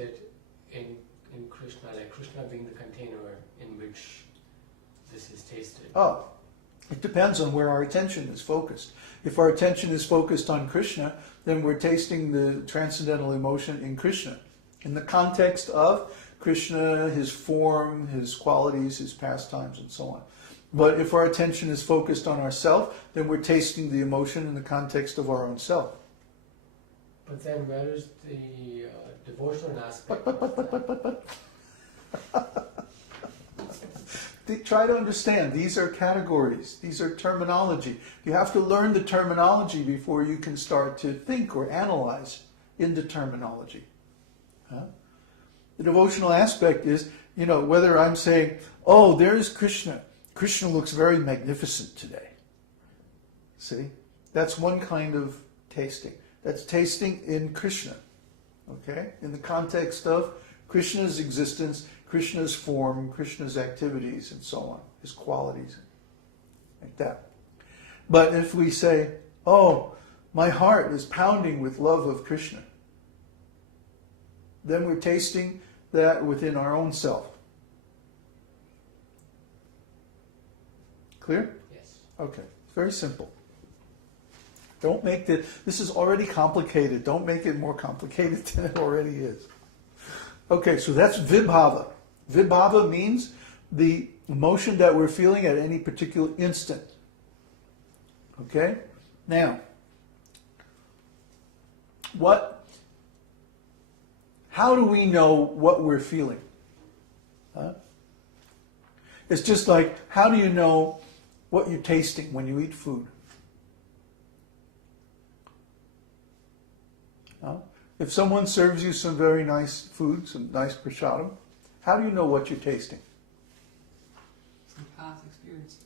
it in Krishna, like Krishna being the container in which this is tasted? Oh, it depends on where our attention is focused. If our attention is focused on Krishna, then we're tasting the transcendental emotion in Krishna, in the context of Krishna, his form, his qualities, his pastimes, and so on. But if our attention is focused on ourself, then we're tasting the emotion in the context of our own self. But then where is the devotional aspect? Try to understand, these are categories, these are terminology. You have to learn the terminology before you can start to think or analyze in the terminology. Huh? The devotional aspect is, whether I'm saying, oh, there's Krishna. Krishna looks very magnificent today. See? That's one kind of tasting. That's tasting in Krishna. Okay? In the context of Krishna's existence, Krishna's form, Krishna's activities, and so on. His qualities. Like that. But if we say, oh, my heart is pounding with love of Krishna, then we're tasting that within our own self. Clear? Yes. Okay. It's very simple. Don't make this is already complicated. Don't make it more complicated than it already is. Okay, so that's vibhava. Vibhava means the emotion that we're feeling at any particular instant. Okay? Now, how do we know what we're feeling? Huh? It's just like, how do you know what you're tasting when you eat food? Huh? If someone serves you some very nice food, some nice prasadam, how do you know what you're tasting? Some past experiences.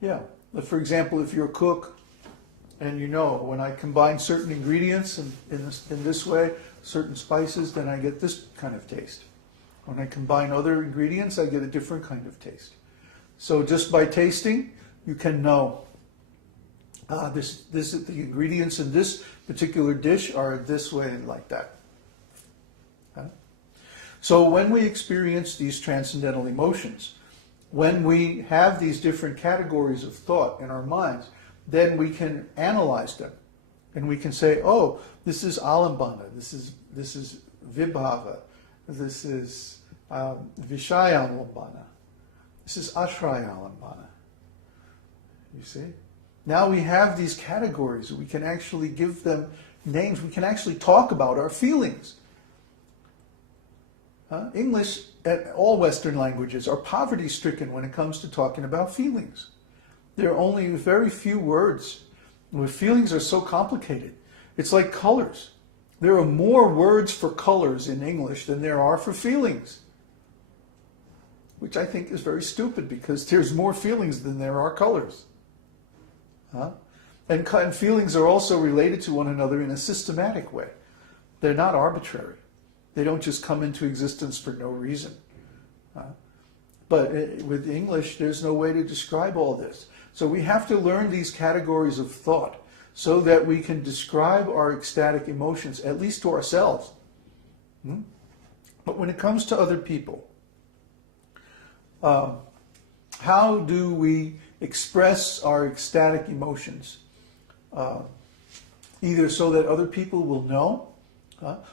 Yeah. For example, if you're a cook, and when I combine certain ingredients in this way, certain spices, then I get this kind of taste. When I combine other ingredients, I get a different kind of taste. So just by tasting, you can know the ingredients in this particular dish are this way and like that. Okay? So when we experience these transcendental emotions, when we have these different categories of thought in our minds, then we can analyze them. And we can say, oh, this is alambana, this is vibhava, this is vishaya alambana, this is ashraya alambana. You see? Now we have these categories. We can actually give them names. We can actually talk about our feelings. English, and all Western languages, are poverty-stricken when it comes to talking about feelings. There are only very few words. Feelings are so complicated. It's like colors. There are more words for colors in English than there are for feelings. Which I think is very stupid, because there's more feelings than there are colors. And feelings are also related to one another in a systematic way. They're not arbitrary. They don't just come into existence for no reason. But with English, there's no way to describe all this. So we have to learn these categories of thought so that we can describe our ecstatic emotions, at least to ourselves. But when it comes to other people, how do we express our ecstatic emotions? Either so that other people will know,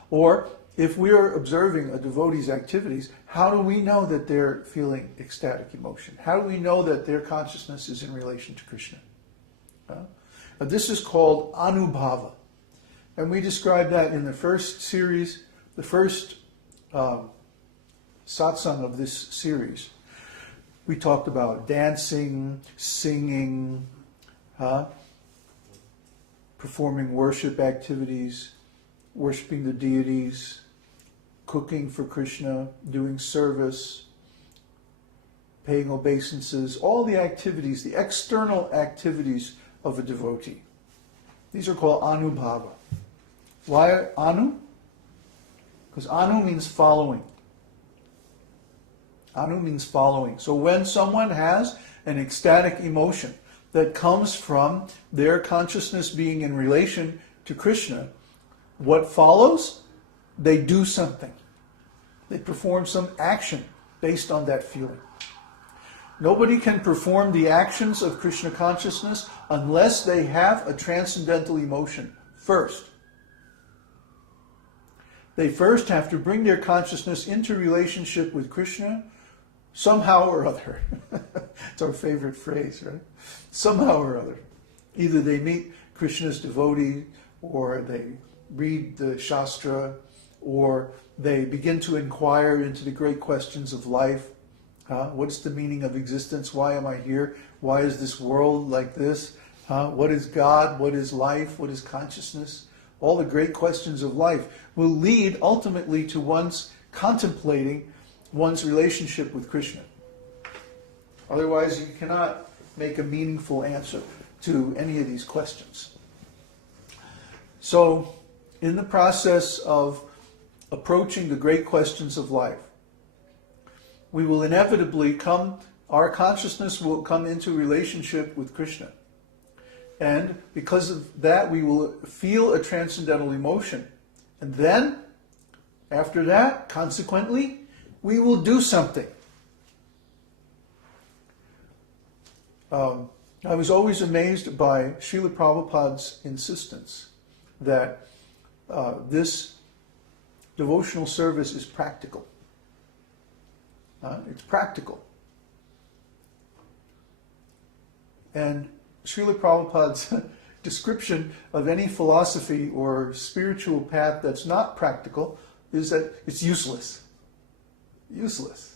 or if we are observing a devotee's activities, how do we know that they're feeling ecstatic emotion? How do we know that their consciousness is in relation to Krishna? This is called anubhava. And we described that in the first series, the first satsang of this series. We talked about dancing, singing, performing worship activities, worshiping the deities, cooking for Krishna, doing service, paying obeisances, all the activities, the external activities of a devotee. These are called anubhava. Why anu? Because anu means following. Anu means following. So when someone has an ecstatic emotion that comes from their consciousness being in relation to Krishna, what follows? they do something. They perform some action based on that feeling. Nobody can perform the actions of Krishna consciousness unless they have a transcendental emotion first. They first have to bring their consciousness into relationship with Krishna somehow or other. It's our favorite phrase, right? Somehow or other. Either they meet Krishna's devotee, or they read the Shastra, or they begin to inquire into the great questions of life. What's the meaning of existence? Why am I here? Why is this world like this? What is God? What is life? What is consciousness? All the great questions of life will lead ultimately to one's contemplating one's relationship with Krishna. Otherwise, you cannot make a meaningful answer to any of these questions. So, in the process of approaching the great questions of life, we will inevitably our consciousness will come into relationship with Krishna. And because of that, we will feel a transcendental emotion. And then, after that, consequently, we will do something. I was always amazed by Srila Prabhupada's insistence that this devotional service is practical. It's practical. And Srila Prabhupada's description of any philosophy or spiritual path that's not practical is that it's useless. Useless.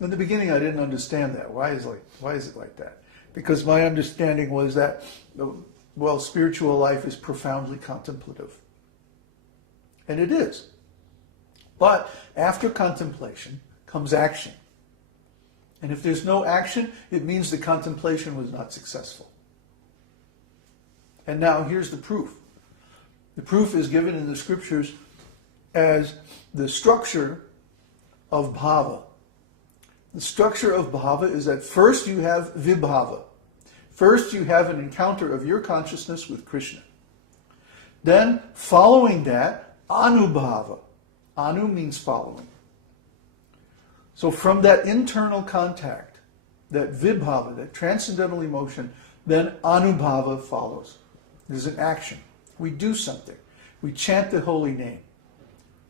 In the beginning, I didn't understand that. Why is it like that? Because my understanding was that, well, spiritual life is profoundly contemplative. And it is. But after contemplation comes action. And if there's no action, it means the contemplation was not successful. And now here's the proof. The proof is given in the scriptures as the structure of bhava. The structure of bhava is that first you have vibhava. First you have an encounter of your consciousness with Krishna. Then, following that, anubhava. Anu means following. So from that internal contact, that vibhava, that transcendental emotion, then anubhava follows. There's an action. We do something. We chant the holy name.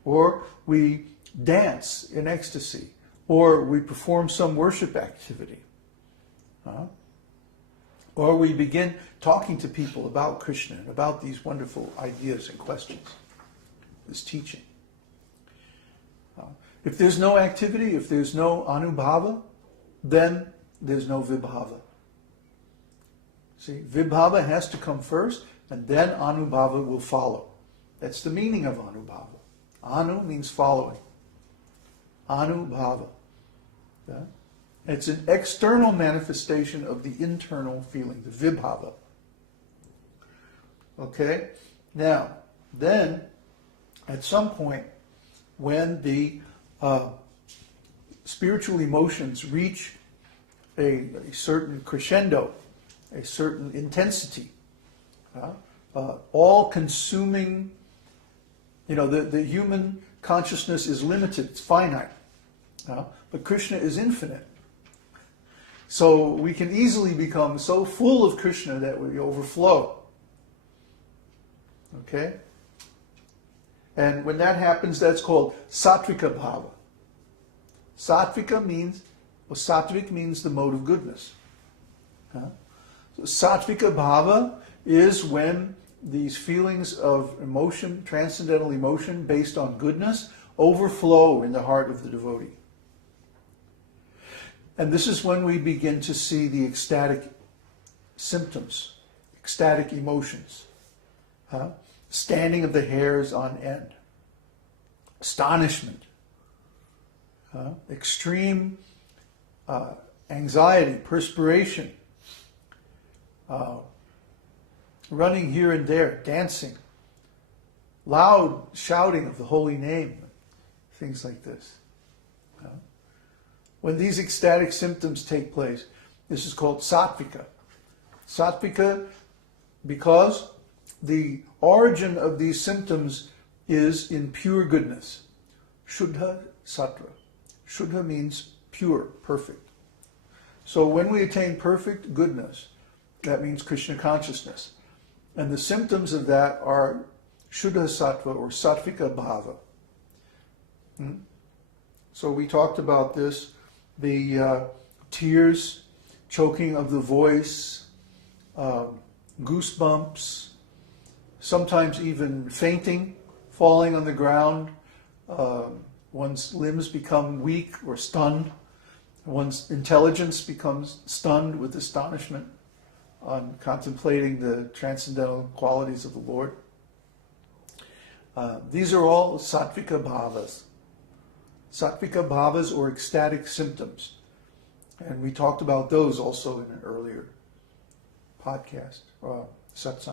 Or we dance in ecstasy. Or we perform some worship activity. Or we begin talking to people about Krishna and about these wonderful ideas and questions. This teaching. If there's no activity, if there's no anubhava, then there's no vibhava. See, vibhava has to come first, and then anubhava will follow. That's the meaning of anubhava. Anu means following. Anubhava. Yeah? It's an external manifestation of the internal feeling, the vibhava. Okay? Now, then, at some point, when the spiritual emotions reach a certain crescendo, a certain intensity, all-consuming, the human consciousness is limited, it's finite, but Krishna is infinite. So we can easily become so full of Krishna that we overflow. Okay? And when that happens, that's called sattvika bhava. Sattvik means the mode of goodness. So sattvika bhava is when these feelings of emotion, transcendental emotion based on goodness, overflow in the heart of the devotee. And this is when we begin to see the ecstatic symptoms, ecstatic emotions. Standing of the hairs on end. Astonishment. Extreme anxiety, perspiration. Running here and there, dancing. Loud shouting of the holy name. Things like this. When these ecstatic symptoms take place, this is called sattvika. Sattvika because the origin of these symptoms is in pure goodness. Shuddha sattva. Shuddha means pure, perfect. So when we attain perfect goodness, that means Krishna consciousness. And the symptoms of that are Shuddha sattva or sattvika bhava. So we talked about this, the tears, choking of the voice, goosebumps, sometimes even fainting, falling on the ground. One's limbs become weak or stunned. One's intelligence becomes stunned with astonishment on contemplating the transcendental qualities of the Lord. These are all sattvika bhavas. Sattvika bhavas or ecstatic symptoms. And we talked about those also in an earlier podcast, satsang.